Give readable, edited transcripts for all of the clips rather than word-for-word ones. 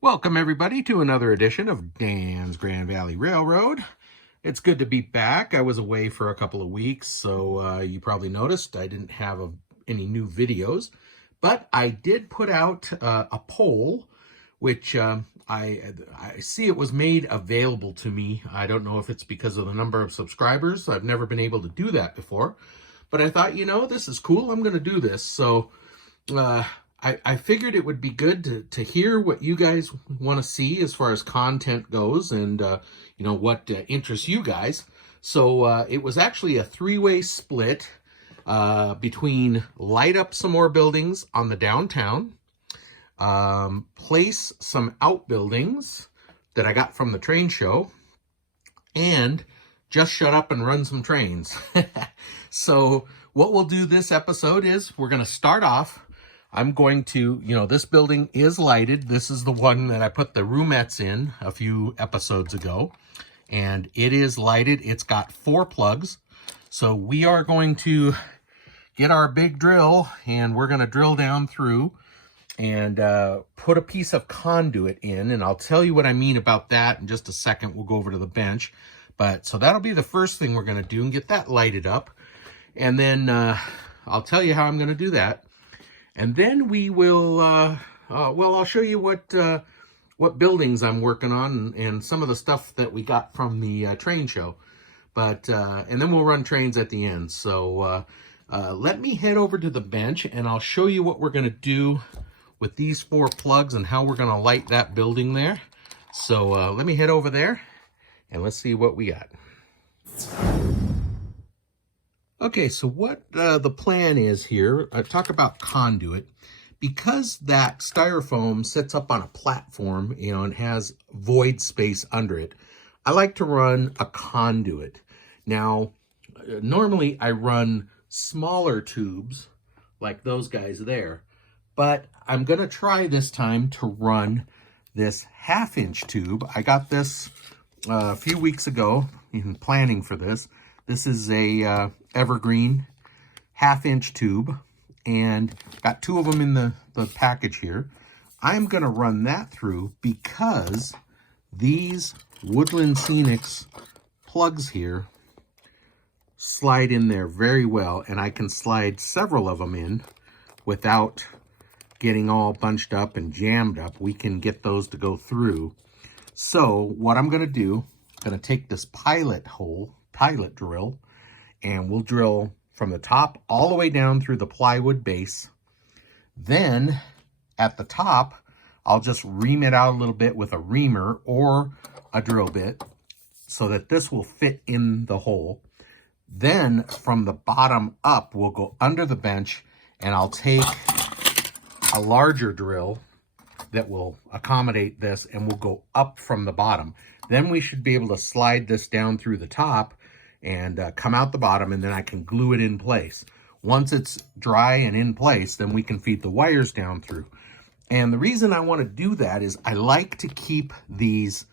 Welcome everybody to another edition of Dan's Grand Valley Railroad. It's good to be back. I was away for a couple of weeks, so you probably noticed I didn't have any new videos, but I did put out a poll, which I see it was made available to me. I don't know if it's because of the number of subscribers. I've never been able to do that before, but I thought, this is cool. I'm going to do this. So I figured it would be good to hear what you guys want to see as far as content goes, and what interests you guys. So it was actually a three-way split between light up some more buildings on the downtown, place some outbuildings that I got from the train show, and just shut up and run some trains. So what we'll do this episode is we're going to start off. I'm going to, this building is lighted. This is the one that I put the roomettes in a few episodes ago, and it is lighted. It's got 4 plugs. So we are going to get our big drill, and we're going to drill down through and put a piece of conduit in, and I'll tell you what I mean about that in just a second. We'll go over to the bench. But so that'll be the first thing we're going to do, and get that lighted up. And then I'll tell you how I'm going to do that. And then we will, I'll show you what buildings I'm working on and some of the stuff that we got from the train show. But, and then we'll run trains at the end. So let me head over to the bench, and I'll show you what we're going to do with these 4 plugs and how we're going to light that building there. So let me head over there, and let's see what we got. Okay, so what the plan is here, I talk about conduit. Because that styrofoam sits up on a platform, and has void space under it, I like to run a conduit. Now, normally I run smaller tubes like those guys there, but I'm going to try this time to run this 1/2-inch tube. I got this a few weeks ago in planning for this. This is a evergreen 1/2-inch tube, and got 2 of them in the package here. I'm going to run that through because these Woodland Scenics plugs here slide in there very well, and I can slide several of them in without getting all bunched up and jammed up. We can get those to go through. So what I'm going to do, I'm going to take this pilot drill, and we'll drill from the top all the way down through the plywood base. Then at the top, I'll just ream it out a little bit with a reamer or a drill bit so that this will fit in the hole. Then from the bottom up, we'll go under the bench, and I'll take a larger drill that will accommodate this, and we'll go up from the bottom. Then we should be able to slide this down through the top and come out the bottom, and then I can glue it in place. Once it's dry and in place, then we can feed the wires down through. And the reason I want to do that is I like to keep these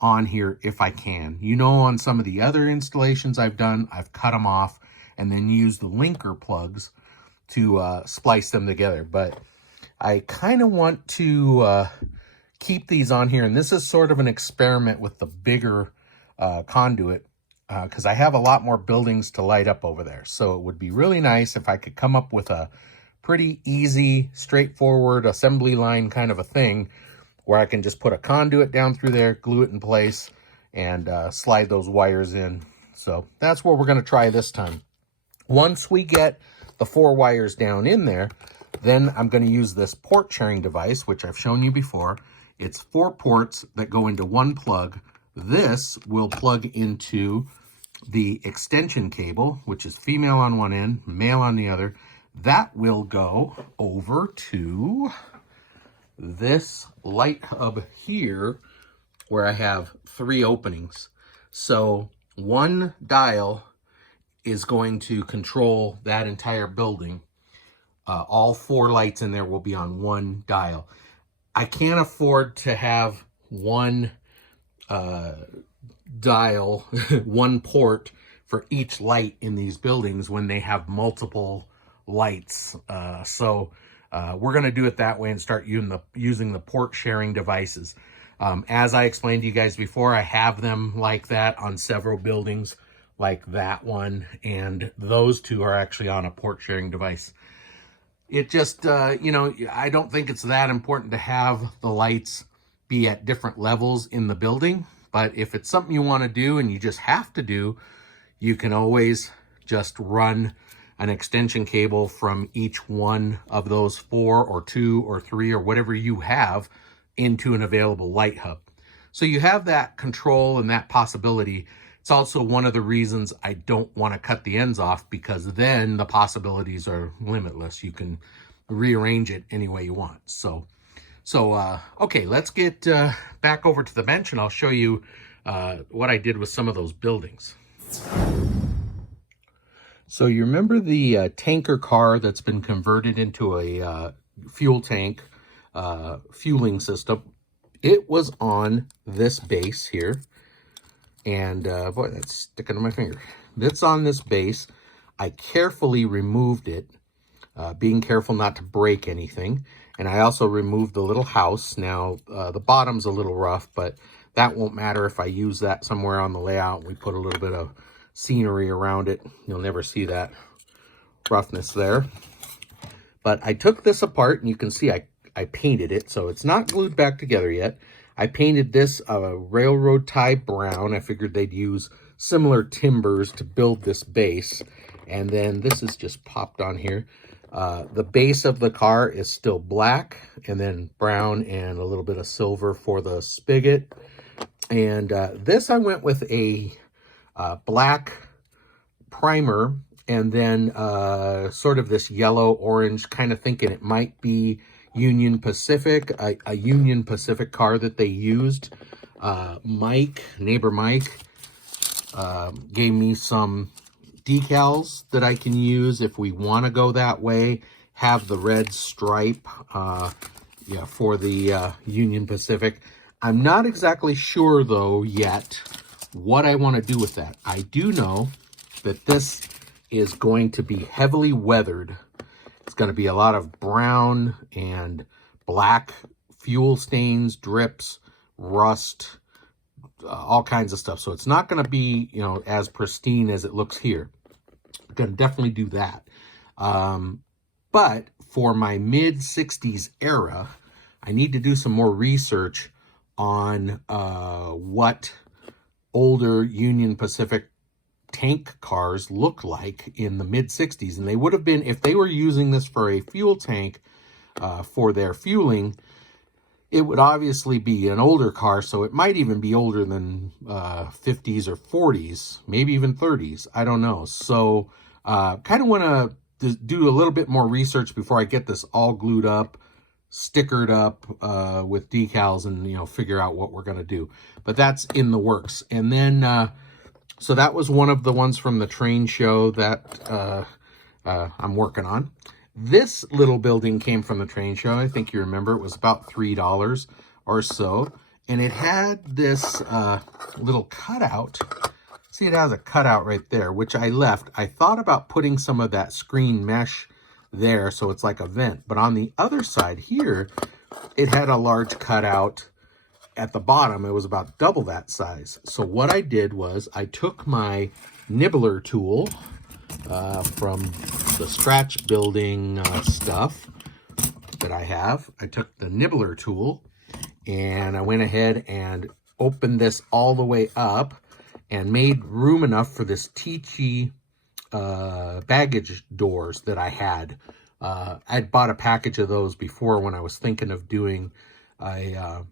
on here if I can. On some of the other installations I've done, I've cut them off and then used the linker plugs to splice them together. But I kind of want to keep these on here, and this is sort of an experiment with the bigger conduit, because I have a lot more buildings to light up over there. So it would be really nice if I could come up with a pretty easy, straightforward assembly line kind of a thing where I can just put a conduit down through there, glue it in place, and slide those wires in. So that's what we're going to try this time. Once we get the 4 wires down in there, then I'm going to use this port sharing device, which I've shown you before. It's 4 ports that go into 1 plug. This will plug into the extension cable, which is female on one end, male on the other. That will go over to this light hub here, where I have 3 openings. So 1 dial is going to control that entire building. All 4 lights in there will be on 1 dial. I can't afford to have 1 dial, 1 port for each light in these buildings when they have multiple lights. So We're going to do it that way and start using the port sharing devices. As I explained to you guys before, I have them like that on several buildings, like that one, and those two are actually on a port sharing device. It just, you know, I don't think it's that important to have the lights be at different levels in the building, but if it's something you want to do and you just have to do, you can always just run an extension cable from each one of those 4 or 2 or 3 or whatever you have into an available light hub. So you have that control and that possibility. It's also one of the reasons I don't want to cut the ends off, because then the possibilities are limitless. You can rearrange it any way you want. So okay, let's get back over to the bench and I'll show you what I did with some of those buildings. So you remember the tanker car that's been converted into a fuel tank fueling system? It was on this base here. And boy, that's sticking to my finger. That's on this base. I carefully removed it, being careful not to break anything. And I also removed the little house. Now, the bottom's a little rough, but that won't matter if I use that somewhere on the layout. We put a little bit of scenery around it. You'll never see that roughness there. But I took this apart, and you can see I painted it, so it's not glued back together yet. I painted this railroad tie brown. I figured they'd use similar timbers to build this base. And then this is just popped on here. The base of the car is still black, and then brown and a little bit of silver for the spigot. And this I went with a black primer, and then sort of this yellow orange, kind of thinking it might be Union Pacific, a Union Pacific car that they used. Neighbor Mike, gave me some decals that I can use if we want to go that way. Have the red stripe, yeah, for the Union Pacific. I'm not exactly sure though yet what I want to do with that. I do know that this is going to be heavily weathered. It's going to be a lot of brown and black fuel stains, drips, rust, all kinds of stuff. So it's not going to be, you know, as pristine as it looks here. I'm going to definitely do that. But for my mid-60s era, I need to do some more research on what older Union Pacific tank cars look like in the mid-60s. And they would have been, if they were using this for a fuel tank for their fueling, it would obviously be an older car, so it might even be older than 50s or 40s, maybe even 30s. I don't know. So kind of want to do a little bit more research before I get this all glued up, stickered up with decals, and, you know, figure out what we're going to do. But that's in the works. And then so that was one of the ones from the train show that I'm working on. This little building came from the train show. I think you remember it was about $3 or so. And it had this little cutout. See, it has a cutout right there, which I left. I thought about putting some of that screen mesh there so it's like a vent. But on the other side here, it had a large cutout at the bottom. It was about double that size. So what I did was I took my nibbler tool from the scratch building stuff that I have. I took the nibbler tool and I went ahead and opened this all the way up and made room enough for this Tichy baggage doors that I had. I'd bought a package of those before when I was thinking of doing a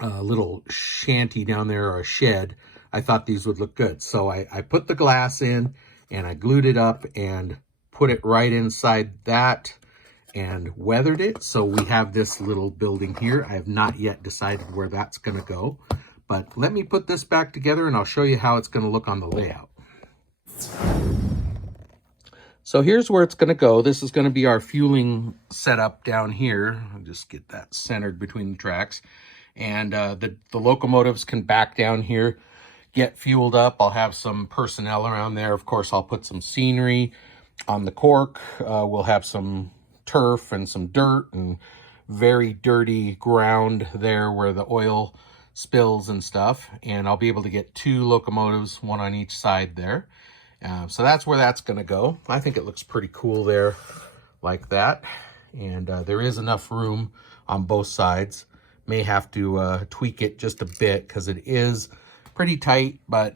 little shanty down there, or a shed. I thought these would look good. So I put the glass in and I glued it up and put it right inside that and weathered it. So we have this little building here. I have not yet decided where that's going to go, but let me put this back together and I'll show you how it's going to look on the layout. So here's where it's going to go. This is going to be our fueling setup down here. I'll just get that centered between the tracks. And the locomotives can back down here, get fueled up. I'll have some personnel around there. Of course, I'll put some scenery on the cork. We'll have some turf and some dirt and very dirty ground there where the oil spills and stuff. And I'll be able to get 2 locomotives, one on each side there. So that's where that's going to go. I think it looks pretty cool there like that. And there is enough room on both sides. May have to tweak it just a bit because it is pretty tight, but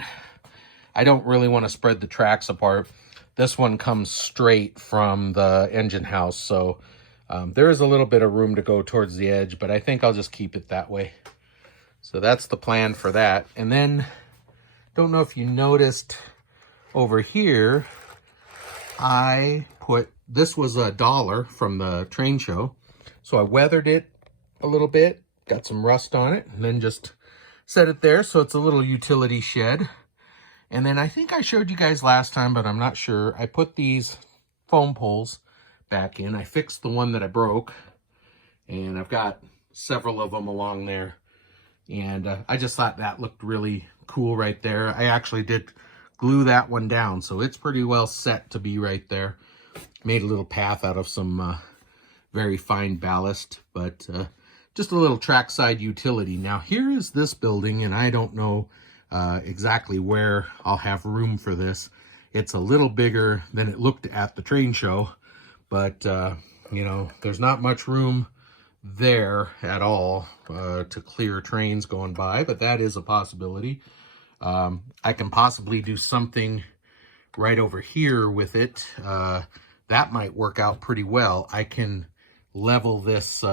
I don't really want to spread the tracks apart. This one comes straight from the engine house, so there is a little bit of room to go towards the edge, but I think I'll just keep it that way. So that's the plan for that. And then, don't know if you noticed over here, I put, this was $1 from the train show, so I weathered it a little bit, got some rust on it, and then just set it there so it's a little utility shed. And then I think I showed you guys last time, but I'm not sure. I put these foam poles back in. I fixed the one that I broke, and I've got several of them along there. And I just thought that looked really cool right there. I actually did glue that one down, so it's pretty well set to be right there. Made a little path out of some very fine ballast, but just a little trackside utility. Now here is this building, and I don't know exactly where I'll have room for this. It's a little bigger than it looked at the train show, but you know, there's not much room there at all to clear trains going by, but that is a possibility. I can possibly do something right over here with it. That might work out pretty well. I can level this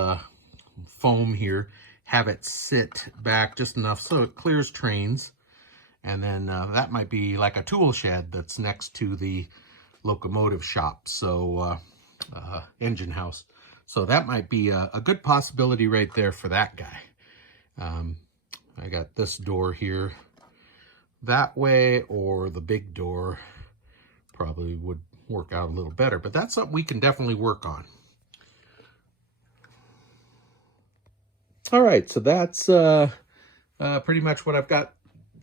foam here, have it sit back just enough so it clears trains. And then that might be like a tool shed that's next to the locomotive shop, so engine house. So that might be a good possibility right there for that guy. I got this door here that way, or the big door probably would work out a little better, but that's something we can definitely work on. All right, so that's pretty much what I've got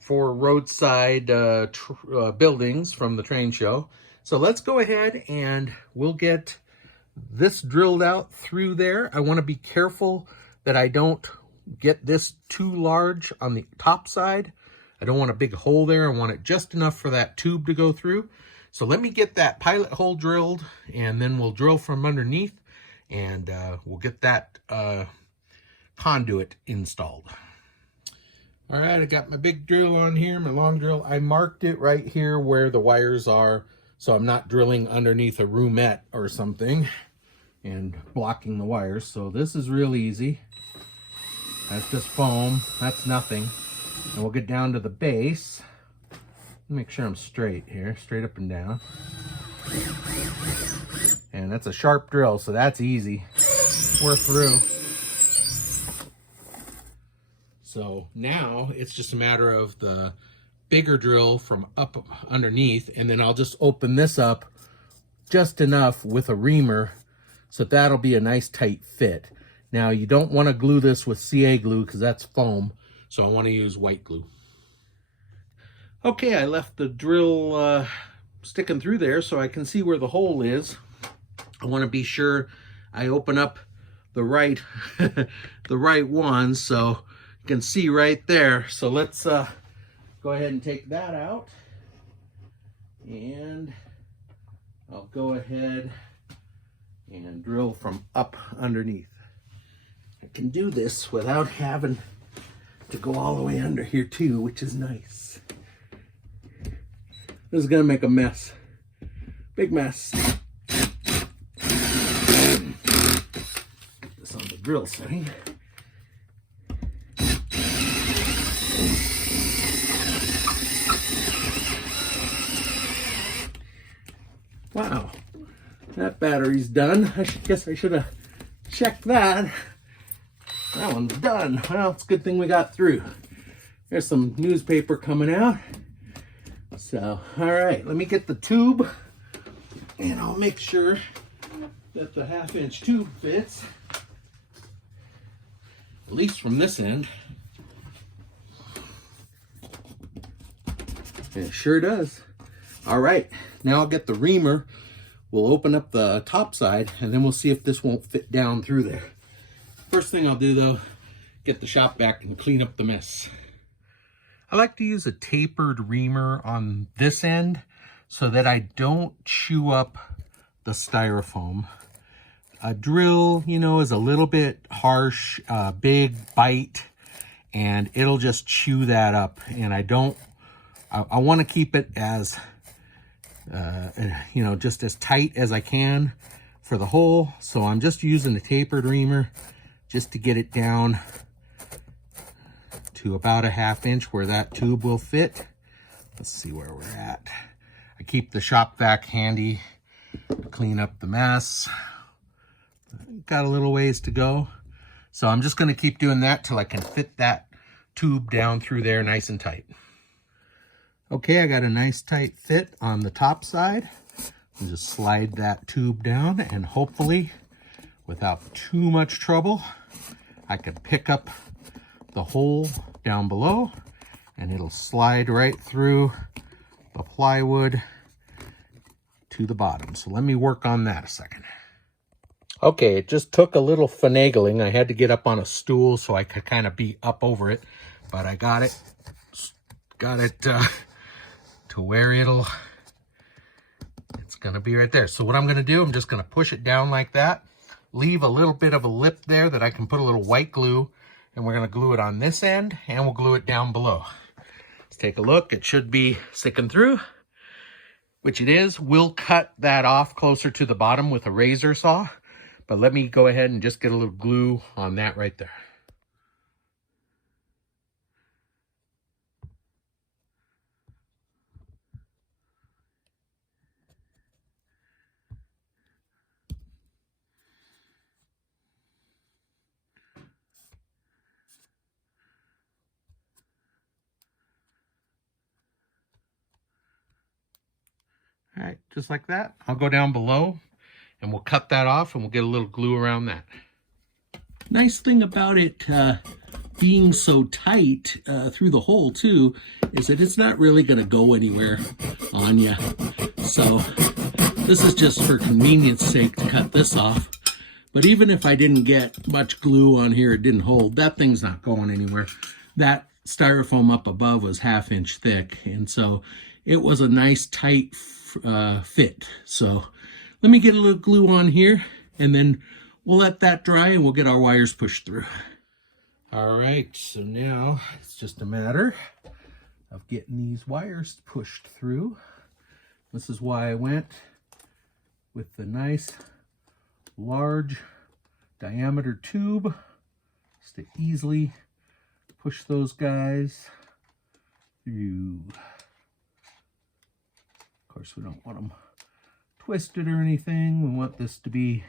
for roadside buildings from the train show. So let's go ahead and we'll get this drilled out through there. I want to be careful that I don't get this too large on the top side. I don't want a big hole there. I want it just enough for that tube to go through. So let me get that pilot hole drilled, and then we'll drill from underneath, and we'll get that conduit installed. All right, I got my big drill on here, my long drill. I marked it right here where the wires are, so I'm not drilling underneath a roomette or something and blocking the wires. So this is real easy. That's just foam, that's nothing. And we'll get down to the base. Make sure I'm straight here, straight up and down. And that's a sharp drill, so that's easy. We're through. So now it's just a matter of the bigger drill from up underneath, and then I'll just open this up just enough with a reamer, so that'll be a nice tight fit. Now you don't want to glue this with CA glue because that's foam, so I want to use white glue. Okay, I left the drill sticking through there so I can see where the hole is. I want to be sure I open up the right the right one, so you can see right there. So let's go ahead and take that out, and I'll go ahead and drill from up underneath. I can do this without having to go all the way under here too, which is nice. This is gonna make a mess, big mess. Put this on the drill setting. Wow, that battery's done. I guess I should have checked that. That one's done. Well, it's a good thing we got through. There's some newspaper coming out. So, all right, let me get the tube, and I'll make sure that the 1/2-inch tube fits, at least from this end. It sure does. All right, now I'll get the reamer. we'll open up the top side and then we'll see if this won't fit down through there. First thing I'll do though, get the shop vac and clean up the mess. I like to use a tapered reamer on this end so that I don't chew up the styrofoam. A drill, you know, is a little bit harsh, big bite, and it'll just chew that up. And I want to keep it as, you know, just as tight as I can for the hole. So I'm just using a tapered reamer just to get it down to about a 1/2 inch where that tube will fit. Let's see where we're at. I keep the shop vac handy to clean up the mess. Got a little ways to go. So I'm just gonna keep doing that till I can fit that tube down through there nice and tight. Okay, I got a nice tight fit on the top side. I'll just slide that tube down and hopefully without too much trouble, I can pick up the hole down below and it'll slide right through the plywood to the bottom. So let me work on that a second. Okay, it just took a little finagling. I had to get up on a stool so I could kind of be up over it, but I got it to where it's gonna be right there. So what I'm gonna do, I'm just gonna push it down like that, leave a little bit of a lip there that I can put a little white glue, and we're gonna glue it on this end and we'll glue it down below. Let's take a look. It should be sticking through, which it is. We'll cut that off closer to the bottom with a razor saw, but let me go ahead and just get a little glue on that right there. All right, just like that. I'll go down below and we'll cut that off and we'll get a little glue around that. Nice thing about it being so tight through the hole too is that it's not really going to go anywhere on you. So this is just for convenience sake to cut this off. But even if I didn't get much glue on here, it didn't hold, that thing's not going anywhere. That styrofoam up above was 1/2 inch thick, and so it was a nice tight fit. So let me get a little glue on here and then we'll let that dry and we'll get our wires pushed through. All right, so now it's just a matter of getting these wires pushed through. This is why I went with the nice large diameter tube, just to easily push those guys through. Of course, we don't want them twisted or anything. We want this to be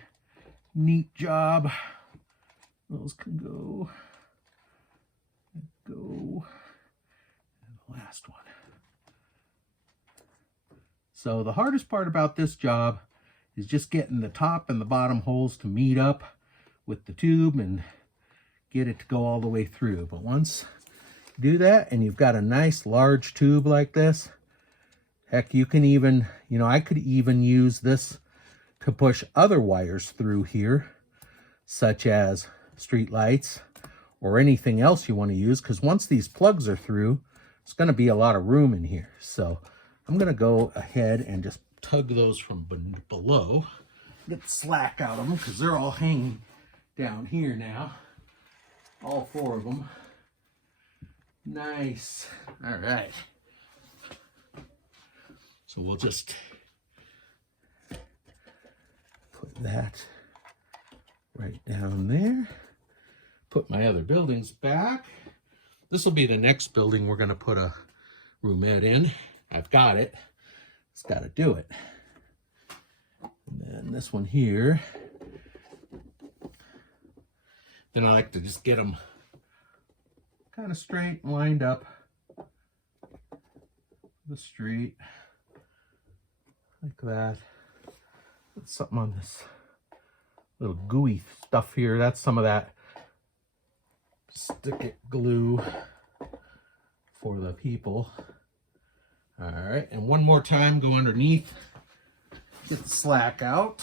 a neat job. Those can go. And the last one. So the hardest part about this job is just getting the top and the bottom holes to meet up with the tube and get it to go all the way through. But once you do that and you've got a nice large tube like this, heck, you can even, you know, I could even use this to push other wires through here, such as street lights or anything else you want to use, because once these plugs are through, it's going to be a lot of room in here. So I'm going to go ahead and just tug those from below, get the slack out of them, because they're all hanging down here now, all 4 of them. Nice. All right. So we'll just put that right down there. Put my other buildings back. This will be the next building we're going to put a roomette in. I've got it. Just got to do it. And then this one here. Then I like to just get them kind of straight and lined up the street like that. Put something on this little gooey stuff here. That's some of that stick it glue for the people. All right, and one more time, go underneath Get the slack out.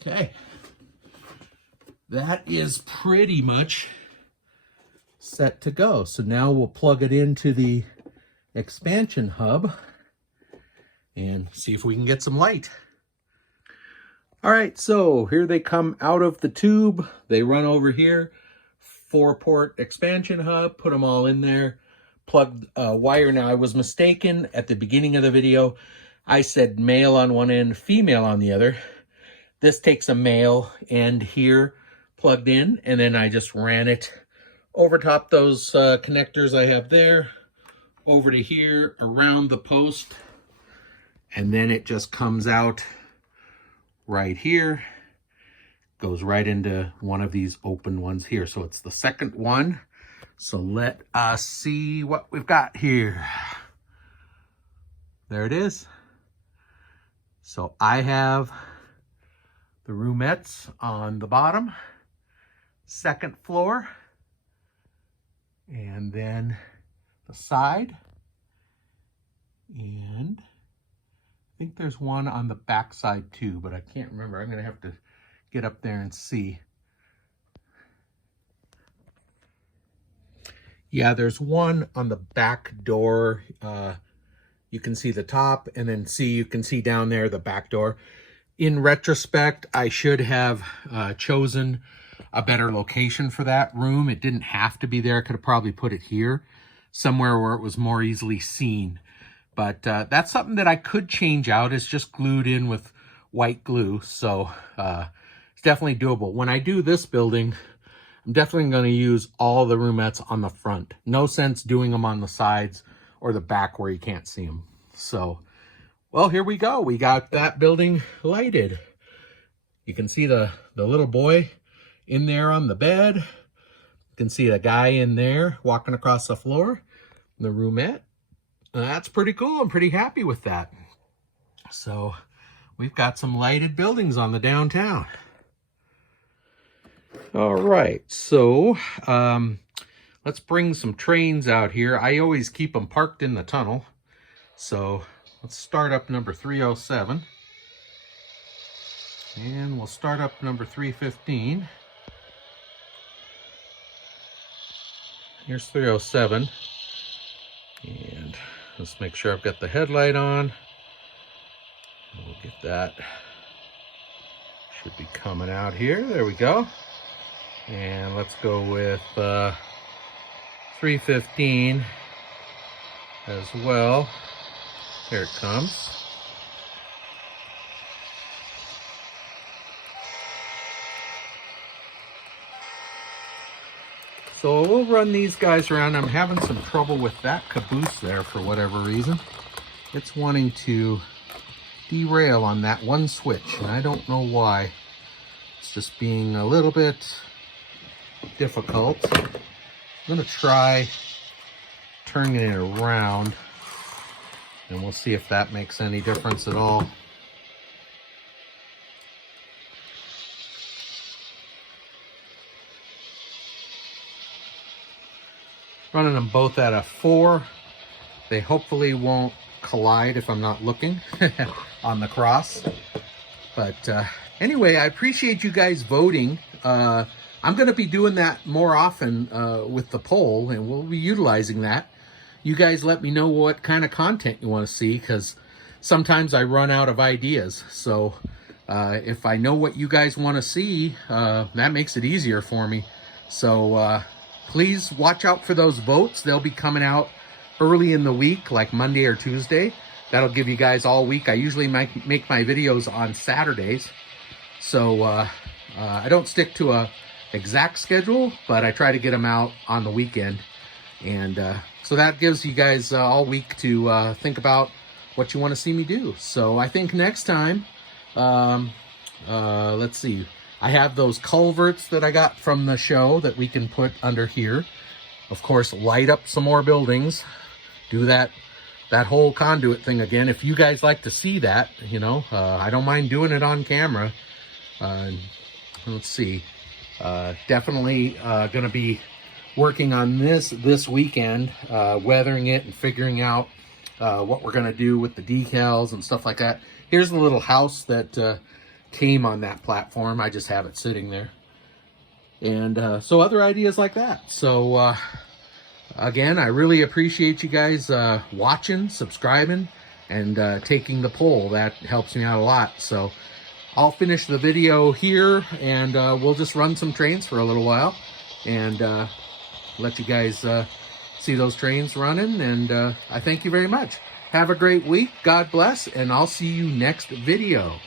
Okay. That is pretty much set to go. So now we'll plug it into the expansion hub and see if we can get some light. All right, so here they come out of the tube. They run over here, 4-port expansion hub, put them all in there, plugged wire. Now I was mistaken at the beginning of the video. I said male on one end, female on the other. This takes a male end here plugged in, and then I just ran it over top those connectors I have there, over to here, around the post, and then it just comes out right here, goes right into one of these open ones here. So it's the second one. So let us see what we've got here. There it is. So I have the roomettes on the bottom, second floor, and then the side, and I think there's one on the back side too, but I can't remember. I'm gonna have to get up there and see. Yeah, there's one on the back door. You can see the top, and then you can see down there the back door. In retrospect, I should have chosen a better location for that room. It didn't have to be there. I could have probably put it here, somewhere where it was more easily seen. But that's something that I could change out. It's just glued in with white glue, so it's definitely doable. When I do this building, I'm definitely going to use all the roomettes on the front. No sense doing them on the sides or the back where you can't see them. So, well, here we go. We got that building lighted. You can see the little boy in there on the bed. You can see the guy in there walking across the floor, the roomette. That's pretty cool. I'm pretty happy with that. So we've got some lighted buildings on the downtown. All right, so let's bring some trains out here. I always keep them parked in the tunnel. So let's start up number 307. And we'll start up number 315. Here's 307. And let's make sure I've got the headlight on. We'll get that. Should be coming out here. There we go. And let's go with 315 as well. Here it comes. So we'll run these guys around. I'm having some trouble with that caboose there for whatever reason. It's wanting to derail on that one switch, and I don't know why. It's just being a little bit difficult. I'm gonna try turning it around, and we'll see if that makes any difference at all. Running them both at a 4. They hopefully won't collide if I'm not looking on the cross. But anyway, I appreciate you guys voting. I'm going to be doing that more often with the poll, and we'll be utilizing that. You guys let me know what kind of content you want to see, because sometimes I run out of ideas. So if I know what you guys want to see, that makes it easier for me. So please watch out for those votes. They'll be coming out early in the week, like Monday or Tuesday. That'll give you guys all week. I usually make my videos on Saturdays. So I don't stick to a exact schedule, but I try to get them out on the weekend. And so that gives you guys all week to think about what you want to see me do. So I think next time, let's see. I have those culverts that I got from the show that we can put under here. Of course, light up some more buildings. Do that whole conduit thing again. If you guys like to see that, you know, I don't mind doing it on camera. Let's see. Definitely going to be working on this weekend, weathering it and figuring out what we're going to do with the decals and stuff like that. Here's the little house that came on that platform. I just have it sitting there. And so other ideas like that. So again, I really appreciate you guys watching, subscribing, and taking the poll. That helps me out a lot. So I'll finish the video here, and we'll just run some trains for a little while and let you guys see those trains running. And I thank you very much. Have a great week. God bless, and I'll see you next video.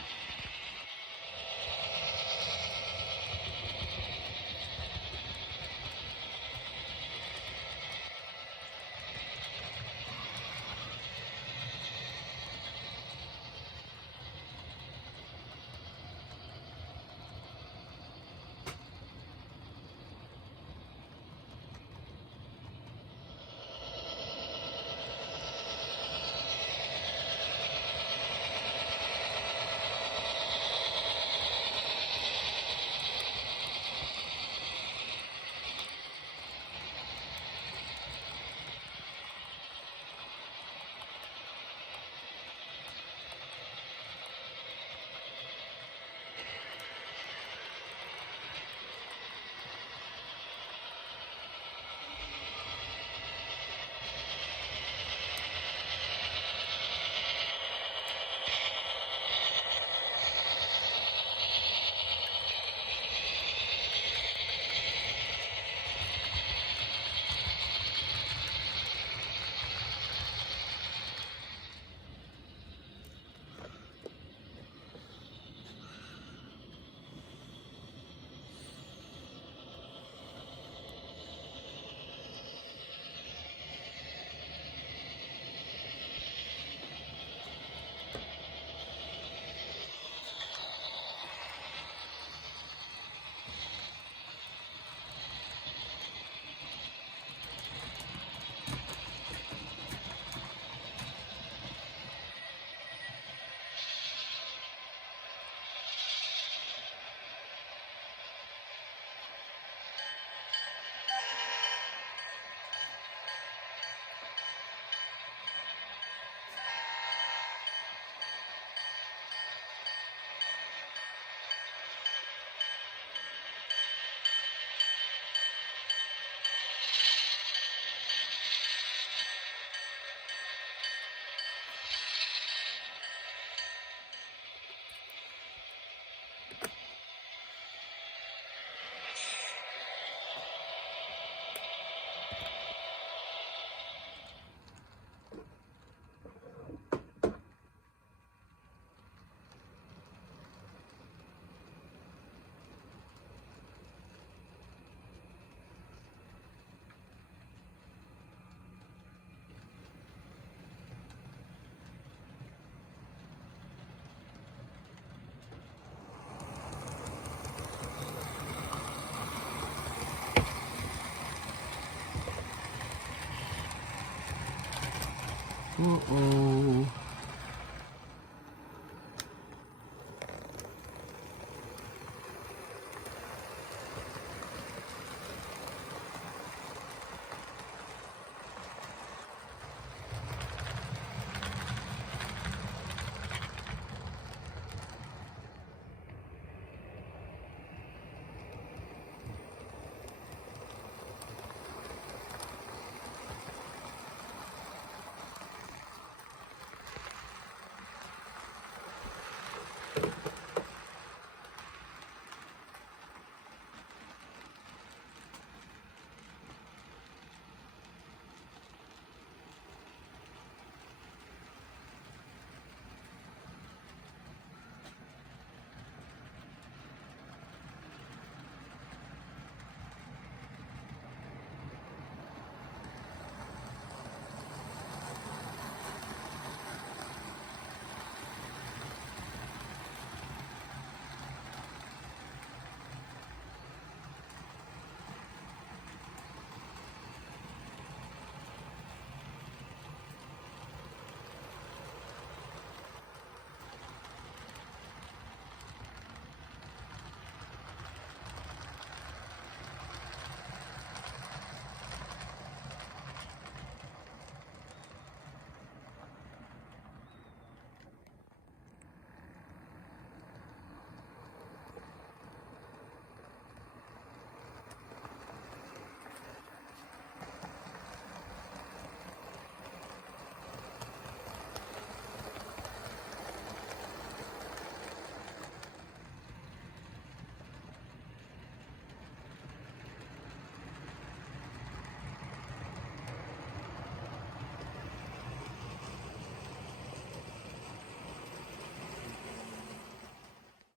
Uh-oh.